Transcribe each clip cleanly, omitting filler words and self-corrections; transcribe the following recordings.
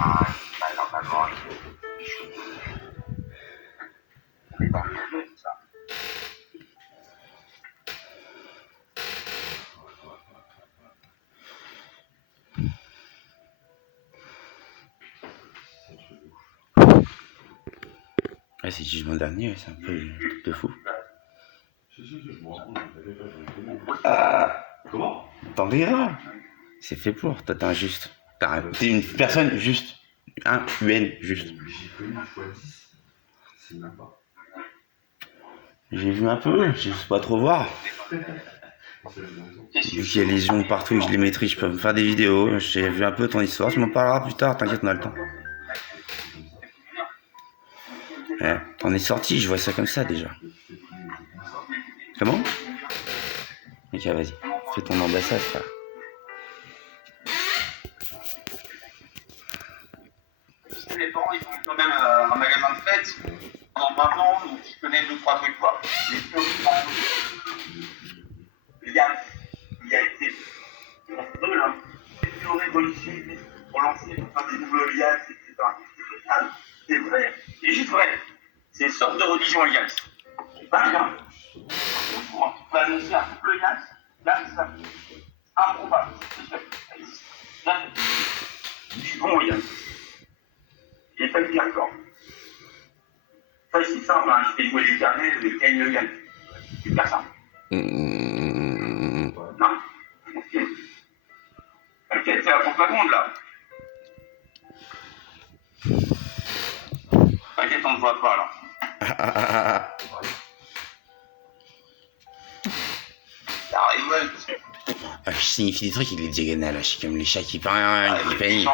Bah, normalement, il faut on est dans le milieu, tout ça. Ouais, c'est le jugement dernier, c'est un peu un truc de fou. Comment? T'en riras. C'est fait pour. Toi, t'es une personne juste. UN, juste. J'ai connu x10. C'est même pas. J'ai vu un peu, je sais pas trop voir. Vu qu'il y a les gens partout et que je les maîtrise, je peux me faire des vidéos. J'ai vu un peu ton histoire, tu m'en parleras plus tard, t'inquiète, on a le temps. Ouais, t'en es sorti, je vois ça comme ça déjà. Comment? Ok, vas-y, fais ton ambassade, frère. Mes parents, ils ont quand même un magasin de fêtes pendant 20 ans, donc je connais 2-3 trucs, quoi. Il y a été monstrueux, hein. C'est une révolution pour lancer, pour faire des nouveaux liasses, etc. C'est vrai, c'est juste vrai. C'est une sorte de religion liasse. C'est pas rien. Franchement, tu peux annoncer un couple liasse, là, c'est ça. Improbable, c'est sûr. Là, je suis bon liasse. J'ai pas de d'accord. Ça, c'est simple, hein. Je fais jouer les carrés, le gagne le gagne. C'est pas simple. Non. Ok. T'inquiète, c'est la propagande, là. T'inquiète, on ne voit pas, là. Ça arrive, ouais. Je signifie des trucs avec les diagonales, je suis comme les chats qui parlent, qui payent.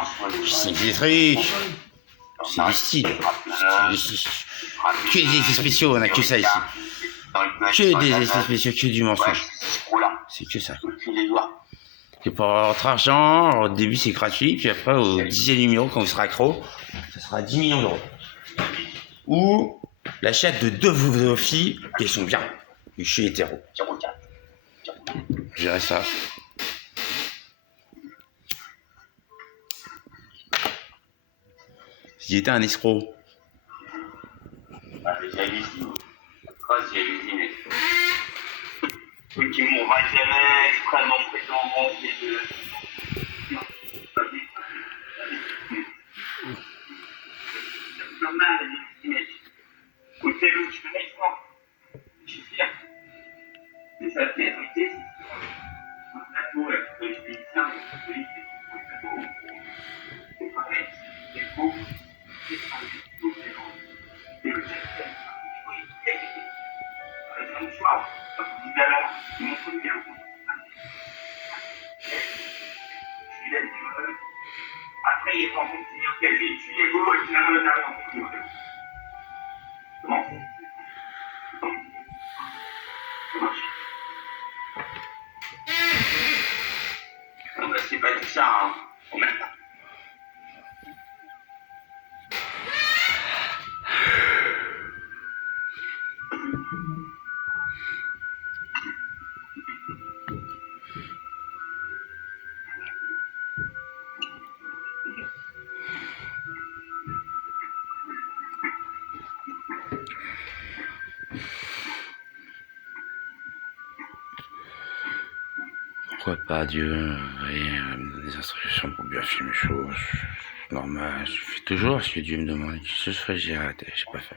Je signifie des trucs. C'est du style. Que des effets spéciaux, on a que ça ici. Que des effets spéciaux, que du mensonge. C'est que ça, quoi. C'est pour votre argent, au début c'est gratuit, puis après au 10e numéro, quand vous serez accro, ça sera 10 millions d'euros. Ou l'achat de 2 de vos filles, qui sont bien. Je suis hétéro. Je dirais ça. S'il était un escroc. Ah, j'ai halluciné. J'ai halluciné. Ceux qui m'ont jamais extrêmement présent et de. Pas mal halluciné. Au télo, je connais l'histoire. Je suis fier. C'est ça, c'est vérité. Un plateau avec le physicien, le police, c'est beau. C'est pareil. C'est beau. C'est pareil. C'est le capitaine. Un soir, tout à l'heure, ils m'ont foutu un coup. Je suis après, ils vont continuer à cacher, je suis égo, et finalement, le talent. Comment? Non, bah, c'est pas tout ça, hein. On m'aime pas. Pourquoi pas, Dieu, me donne des instructions pour bien filmer les choses. C'est normal, je fais toujours ce que Dieu me demande. Ce soit j'ai arrêté, j'ai pas fait.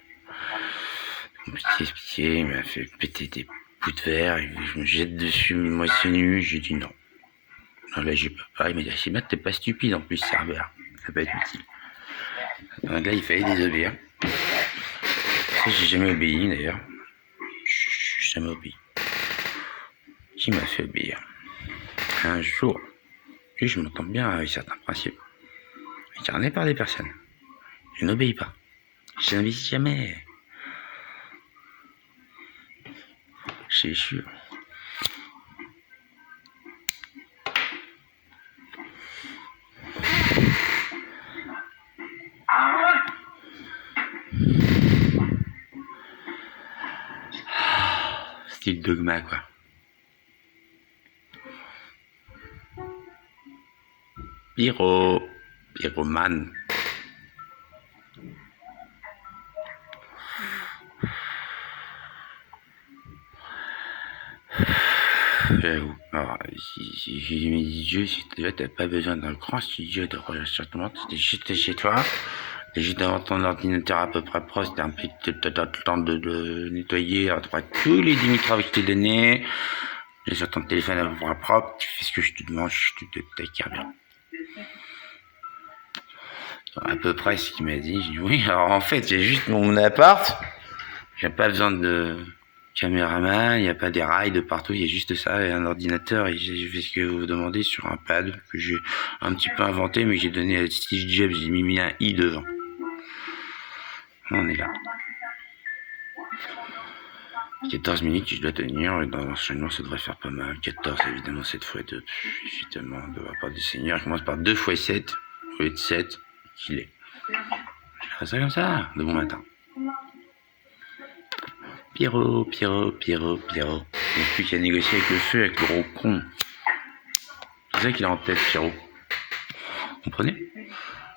Mon petit expliqué, il m'a fait péter des bouts de verre, et je me jette dessus, moitié nu, j'ai dit non. Non, là, j'y peux pas. Il m'a dit, c'est bien, t'es pas stupide en plus, Cerbère. Ça peut être utile. Donc là, il fallait désobéir. Ça, j'ai jamais obéi d'ailleurs. J'ai jamais obéi. Qui m'a fait obéir? Un jour, et je m'entends bien avec certains principes, incarnés par des personnes. Je n'obéis pas. Je n'obéis jamais. C'est sûr. Style dogma, quoi. Pyromane. J'avoue. Alors, si mes Dieu, si t'as pas besoin d'un grand studio de recherchement, t'es juste chez toi, t'es juste devant ton ordinateur à peu près proche, t'as le temps de nettoyer à peu près tous les Dimitrov que je t'ai donné, et sur ton téléphone à peu près propre, tu fais ce que je te demande, je te t'acquiers bien. À peu près ce qu'il m'a dit, j'ai dit oui, alors en fait, c'est juste mon appart, j'ai pas besoin de caméraman, il n'y a pas des rails de partout, il y a juste ça et un ordinateur et j'ai fait ce que vous demandez sur un pad que j'ai un petit peu inventé mais que j'ai donné à Steve Jobs, j'ai mis un i devant. On est là. 14 minutes que je dois tenir et dans l'enchaînement ça devrait faire pas mal. 14 évidemment 7 fois 2. Évidemment, de la part du Seigneur, il commence par 2 fois 7 au lieu de 7 qu'il est. Je ferai ça comme ça, de bon matin. Pierrot. Il n'y a plus qu'à négocier avec le feu, avec le gros con. C'est ça qu'il a en tête, Pierrot. Vous comprenez?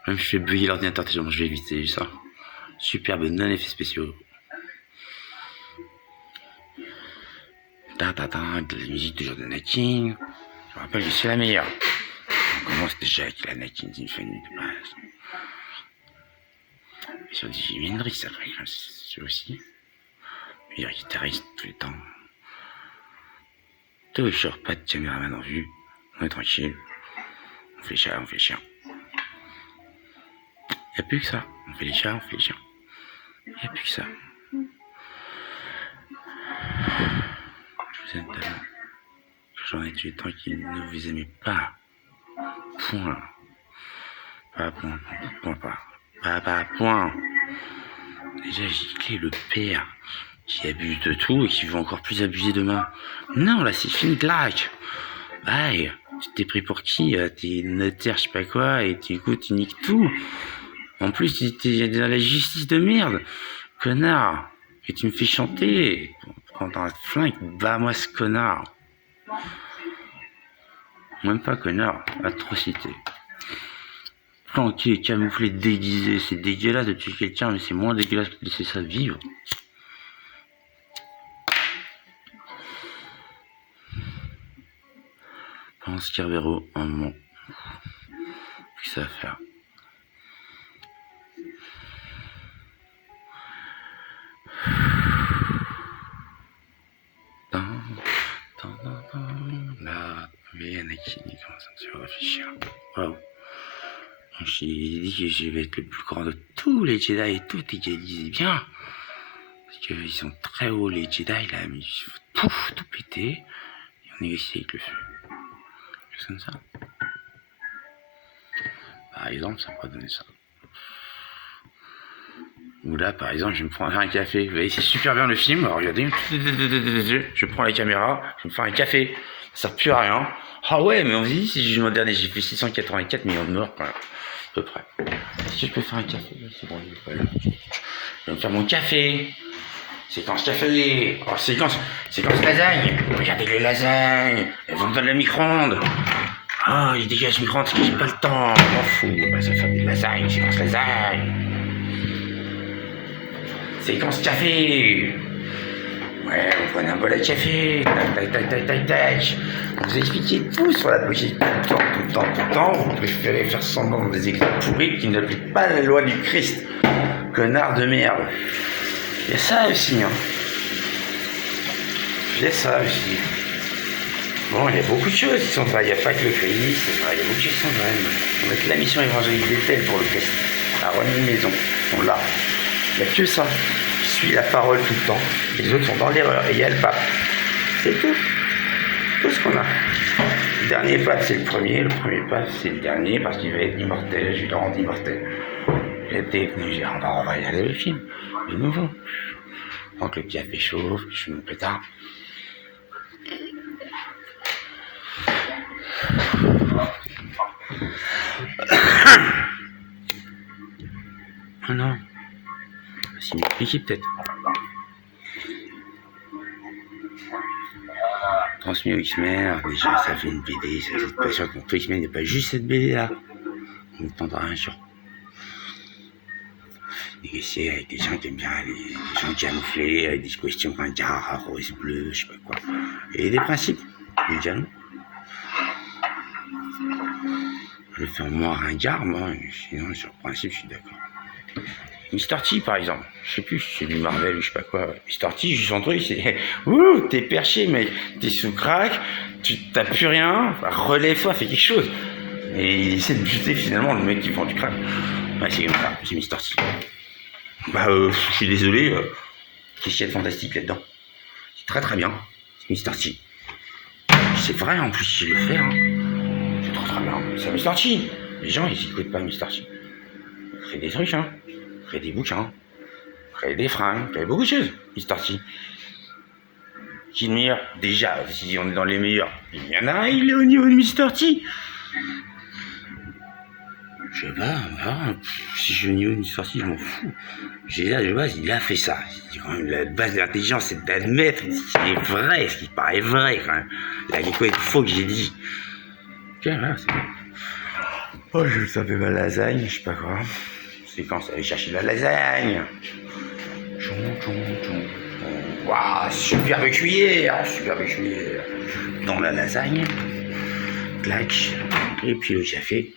Même si je fais bugger l'ordinateur tellement je vais éviter ça. Superbe, non effets spéciaux. De la musique toujours de Anakin. Je me rappelle que c'est la meilleure. On commence déjà avec l'Anakin Symphony de base. Et sur Jimi Hendrix après, c'est aussi. Meilleur guitariste tous les temps. Toujours pas de caméraman en vue. On est tranquille. On fait les chats, on fait les chiens. Y a plus que ça. On fait les chats, on fait les chiens. Y a plus que ça. Je vous aime tellement. J'en ai tué tranquille. Ne vous aimez pas. Point. Pas point. Point. Déjà, Giclé, le père, qui abuse de tout et qui veut encore plus abuser demain. Non, là, c'est fini, claque. Bye. Tu t'es pris pour qui? T'es notaire, je sais pas quoi, et tu écoutes, tu niques tout. En plus, t'es dans la justice de merde. Connard. Et tu me fais chanter. Prends un flingue, bats-moi ce connard. Même pas connard, atrocité. Planqué, camouflé, déguisé, c'est dégueulasse de tuer quelqu'un, mais c'est moins dégueulasse que de laisser ça vivre. Pense Kervero, un moment. Qu'est-ce que ça va faire? Là, mais Anakin, il commence un petit peu à réfléchir. Waouh. J'ai dit que je vais être le plus grand de tous les Jedi et tout égaliser bien. Parce qu'ils sont très hauts les Jedi là, mais il faut pouf, tout péter. Et on négocie avec le feu. Juste comme ça. Par exemple, ça pourrait donner ça. Ou là, par exemple, je vais me prendre un café. Vous voyez, c'est super bien le film. Alors, regardez. Je prends la caméra, je me fais un café. Ça sert plus à rien. Ah ouais, mais on se dit, si je moderne, j'ai fait 684 millions de morts quand même. À peu près. Est-ce que je peux faire un café? C'est bon, je vais me faire mon café. Séquence café. Oh, séquence lasagne. Regardez les lasagnes. Elles vont dans le micro-ondes. Ah, il dégage le micro-ondes, j'ai pas le temps. Je m'en fous. Bah, ça fait des lasagnes, séquence lasagne. Séquence café. Ouais, on prenait un bol à café. Tac. On vous expliquait tout sur la logique. Tout le temps. Vous préférez faire semblant des écrits pourris qui n'appliquent pas la loi du Christ. Connard de merde. Il y a ça aussi, hein. Il y a ça aussi. Bon, il y a beaucoup de choses qui sont vraies. Il n'y a pas que le Christ. Il y a beaucoup de choses qui sont vraies. On a que la mission évangélique des tels pour le Christ. À René Maison. On l'a. Il n'y a que ça. Je suis la parole tout le temps. Les autres sont dans l'erreur. Et il y a le pape. C'est tout. Tout ce qu'on a. Le dernier pape, c'est le premier. Le premier pape, c'est le dernier parce qu'il va être immortel. Je vais le rendre immortel. On va regarder le film. De nouveau. Tant que le café chauffe, je suis mon pétard. Oh non. C'est une équipe peut-être. Transmis au X-Men, déjà ça fait une BD, ça c'est pas sûr que mon X-Men n'est pas juste cette BD là. On ne tendra un jour. Négocier avec des gens qui aiment bien les gens camouflés, avec des questions comme un gars rose bleu, je sais pas quoi. Et des principes. Il est déjà non. Je le fais en moins ringard, moi, sinon sur le principe je suis d'accord. Mr. T par exemple, je sais plus si c'est du Marvel ou je sais pas quoi. Mr. T, juste son truc, c'est ouh, t'es perché, mec, t'es sous crack, tu t'as plus rien, relève-toi, fais quelque chose. Et il essaie de buter finalement le mec qui vend du crack. Ouais, c'est comme ça, c'est Mr. T. Bah, je suis désolé, qu'est-ce qu'il y a de fantastique là-dedans? C'est très très bien, c'est Mr. T. C'est vrai en plus, il le fait, hein. C'est très très bien, c'est Mr. T. Les gens, ils écoutent pas Mr. T. Il fait des trucs, hein. Il fait des bouquins. Créer des fringues, créer beaucoup de choses, Mr. T. Qui est le meilleur? Déjà, si on est dans les meilleurs, il y en a un, il est au niveau de Mr. T. Je sais pas, si je suis au niveau de Mr. T, je m'en fous. J'ai là, de base, il a fait ça. Quand même, la base de l'intelligence, c'est d'admettre ce qui est vrai, ce qui paraît vrai, quand même. Là, il y a quoi de faux que j'ai dit. Ok, voilà, c'est bon. Oh, je savais ma lasagne, je sais pas quoi. C'est quand ça allait chercher la lasagne. Waouh, superbe cuillère, dans la lasagne. Clac. Et puis le café.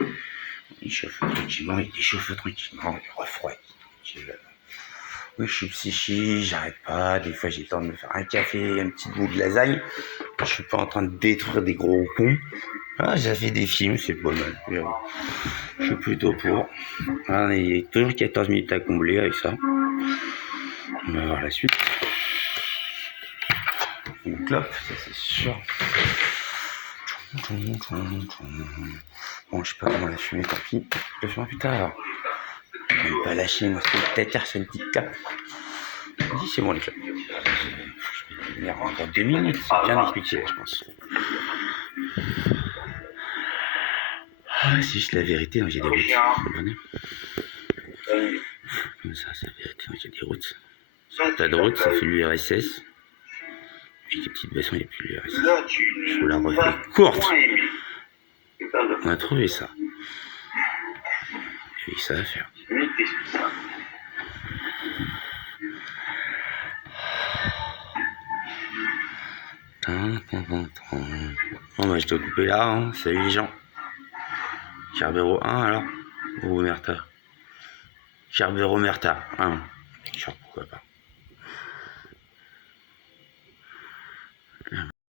Il chauffe tranquillement, il déchauffe tranquillement, il refroidit. Oui, je suis psychique, j'arrête pas. Des fois, j'ai le temps de me faire un café, un petit bout de lasagne. Je suis pas en train de détruire des gros cons. Ah, j'ai fait des films, c'est pas mal. Je suis plutôt pour. Ah, il y a toujours 14 minutes à combler avec ça. On va voir la suite. Une clope, ça c'est sûr. Bon, je sais pas comment la fumer, tant pis. Je le ferai plus tard. Je vais pas lâcher, moi, c'est peut-être sur une petite clope. Vas-y, c'est bon les clopes. Je vais venir encore 2 minutes, c'est bien expliqué, je pense. Ah, c'est juste la vérité, hein, j'ai des routes. Comme ça, c'est la vérité, hein, j'ai des routes. Sur le tas de routes, ça fait l'URSS. Puis des petites boissons, il n'y a plus l'URSS. Je vous la refais courte. On a trouvé ça. Et oui, ça va faire. Bon, bah, je dois couper là. Hein. Salut les gens. Cerbero 1 alors. Ou Omerta. Cerbero Omerta 1. Pourquoi pas.